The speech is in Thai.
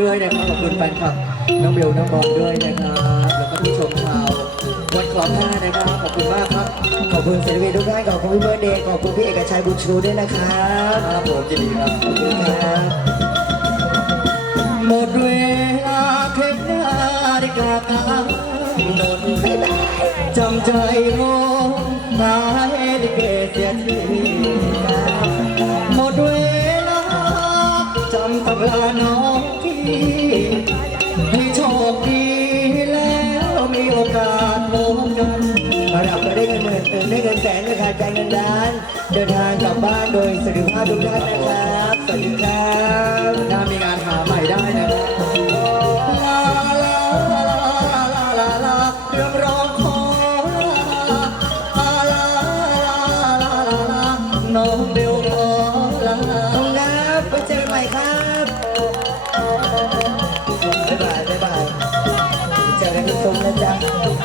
ด้วยนะครับขอบคุณแฟนคลับน้องเบลน้องบอลด้วยนะครับ แล้วก็ผู้ชมชาววันคลองห้านะครับขอบคุณมากครับ ขอบคุณศิลปินทุกท่านขอบคุณพี่เบิร์ดเดย์ขอบคุณพี่เอกชัยบุญชูด้วยนะครับครับผมยินดีครับขอบคุณครับหมดเวลาเข็มนาฬิกาตามโดนจำใจงงหาให้ลิเกเสียทีหมดเวลาจำตำราน้อง ให้โชคดีแล้วมีโอกาสพบกันมารับก็ได้เงินหมื่นได้เงินแสนไม่ขาดใจเงินล้าน เดินทางกลับบ้านโดยสวัสดิภาพทุกท่านนะครับ สวัสดีครับถ้ามีงานหาใหม่ได้นะครับลาลาลาลาลาลาลาเรื่องร้องขอลาลาลาลาลาลาลาน้องเบลขอลาตรงน้ำไปเจอกันใหม่ครับ Thank you so much.